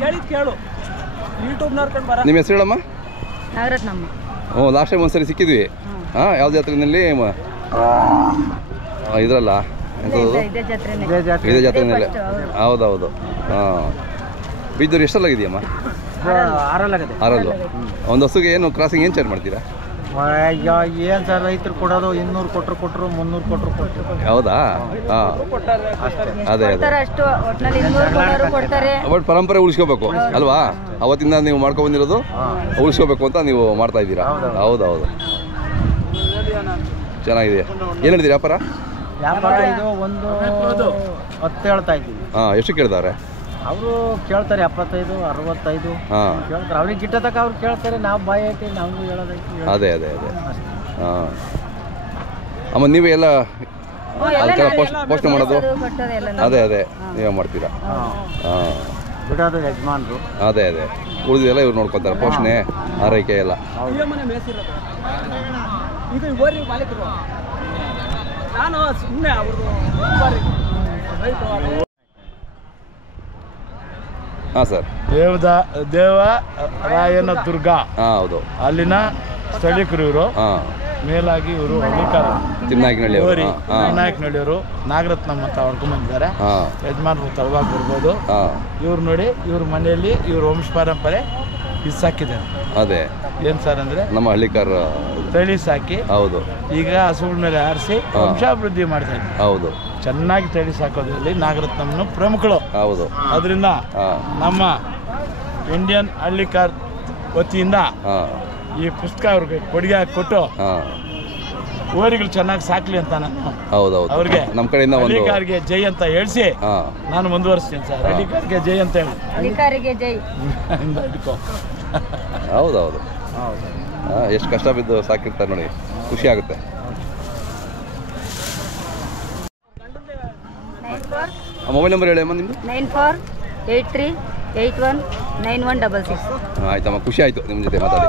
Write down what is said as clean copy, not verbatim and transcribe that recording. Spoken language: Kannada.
ಕೇಳು ಯೂಟ್ಯೂಬ್ ನೋಡ್ಕೊಂಡು ಬರ. ನಿಮ್ಮ ಹೆಸರು ಹೇಳಮ್ಮ? ನಾಗರತ್ನಮ್ಮ. ಹ್ಞೂ ಲಾಸ್ಟ್ ಟೈಮ್ ಒಂದ್ಸರಿ ಸಿಕ್ಕಿದ್ವಿ. ಹಾಂ ಯಾವ ಜಾತ್ರೆಯಲ್ಲಿ? ಇದ್ರಲ್ಲ ಎಂಥದ್ದು ಇದೇ ಜಾತ್ರೆಯಲ್ಲಿ. ಹೌದೌದು. ಹಾಂ ಬೀಜದವ್ರು ಎಷ್ಟಲ್ಲಾಗಿದೆಯಮ್ಮ? 6. ಒಂದು ಹಸುಗೆ ಏನು ಕ್ರಾಸಿಂಗ್ ಏನು ಚಾರ್ಜ್ ಮಾಡ್ತೀರಾ? ಏನು ಸರ್, ರೈತರು ಕೊಡೋದು 200 ಕೊಟ್ಟರು 300 ಕೊಟ್ಟರು. ಹೌದಾ? ಹಾಂ ಅದೇ ಬಟ್ ಪರಂಪರೆ ಉಳಿಸ್ಕೋಬೇಕು ಅಲ್ವಾ? ಅವತ್ತಿಂದ ನೀವು ಮಾಡ್ಕೊ ಬಂದಿರೋದು ಉಳಿಸ್ಕೋಬೇಕು ಅಂತ ನೀವು ಮಾಡ್ತಾ ಇದ್ದೀರಾ. ಹೌದೌದು, ಚೆನ್ನಾಗಿದೆ. ಏನು ಹೇಳ್ತೀರಿ ವ್ಯಾಪಾರ? ಇದು ಒಂದು 10 ಹೇಳ್ತಾ ಇದ್ದೀವಿ. ಹಾಂ ಎಷ್ಟು ಕೇಳ್ತಾರೆ? ಅವರು ಕೇಳ್ತಾರೆ 75, 65 ಕೇಳ್ತಾರೆ. ಅವ್ರಿಗೆ ಗಿಟ್ಟ ತಕ್ಕ ಅವ್ರು ಕೇಳ್ತಾರೆ, ನಾವು ಬಾಯಿ ಐತಿ ನಮಗೂ ಹೇಳೋದೈತಿ. ಅದೇ ಹಾಂ ಅಮ್ಮ ನೀವೇ ಎಲ್ಲ ಅದಕ್ಕೆಲ್ಲ ಪೋಸ್ಟ್ ಮಾಡೋದು? ಅದೇ ನೀವೇ ಮಾಡ್ತೀರಾ? ಹಾಂ ಬಿಡೋದು ಯಜಮಾನ್ರು. ಅದೇ ಉಳಿದೆಲ್ಲ ಇವ್ರು ನೋಡ್ಕೊತಾರೆ, ಪೋಷಣೆ ಆರೈಕೆ ಎಲ್ಲ. ಹಾಂ ಸರ್. ದೇವರಾಯನ ದುರ್ಗ. ಹಾಂ ಹೌದು. ಅಲ್ಲಿನ ಸ್ಥಳೀಕರು ಇವರು. ಹಾಂ ಮೇಲಾಗಿ ಇವರು ಹಳ್ಳಿಕಾರ ಚಿನ್ನನಾಯಕನಹಳ್ಳಿಯವರು ನಾಗರತ್ನಮ್ಮ ಅಂತ ಹೊಡ್ಕೊಂಡ್ಬಂದಿದ್ದಾರೆ. ಯಜಮಾನ್ರು ತಳವಾಗಿ ಬರ್ಬೋದು. ಇವ್ರು ನೋಡಿ, ಇವ್ರ ಮನೆಯಲ್ಲಿ ಇವ್ರ ವಂಶ ಪರಂಪರೆ ಇದು ಸಾಕಿದ್ದಾರೆ. ಅದೇ ಏನ್ ಸರ್ ಅಂದ್ರೆ ನಮ್ಮ ಹಳ್ಳಿಕಾರ ತಳಿ ಸಾಕಿ. ಹೌದು. ಈಗ ಹಸುಗಳ ಮೇಲೆ ಆರಿಸಿ ವಂಶಾಭಿವೃದ್ಧಿ ಮಾಡ್ತಾ ಇದ್ದಾರೆ. ಹೌದು. ಚೆನ್ನಾಗಿ ತಳಿ ಸಾಕೋದ್ರಲ್ಲಿ ನಾಗರತ್ನಮ್ಮನ ಪ್ರಮುಖರು. ಹೌದು. ಅದರಿಂದ ನಮ್ಮ ಇಂಡಿಯನ್ ಹಳ್ಳಿಕಾರ್ ವತಿಯಿಂದ ಈ ಪುಸ್ತಕ ಅವ್ರಿಗೆ ಕೊಡುಗೆ ಕೊಟ್ಟು ಓರಿಗಳು ಚೆನ್ನಾಗಿ ಸಾಕ್ಲಿ ಅಂತ ನಾನು ಅವ್ರಿಗೆ ನಮ್ಮ ಕಡೆಯಿಂದ ಹಳ್ಳಿಕಾರಿಗೆ ಜೈ ಅಂತ ಹೇಳಿಸಿ ನಾನು ಮುಂದುವರಿಸ್ತೀನಿ ಸರ್. ಹಳ್ಳಿಕಾರಿಗೆ ಜೈ ಅಂತ ಹೇಳಿ. ಹೌದೌದು. ಎಷ್ಟು ಕಷ್ಟ ಬಿದ್ದು ಸಾಕಿರ್ತಾರೆ ನೋಡಿ, ಖುಷಿ ಆಗುತ್ತೆ. ಮೊಬೈಲ್ ನಂಬರ್ ಹೇಳಿ ಅಮ್ಮ ನಿಮ್ಮದು? 9483819166. ಆಯ್ತಮ್ಮ, ಖುಷಿ ಆಯಿತು ನಿಮ್ಮ ಜೊತೆ ಮಾತಾಡಿ.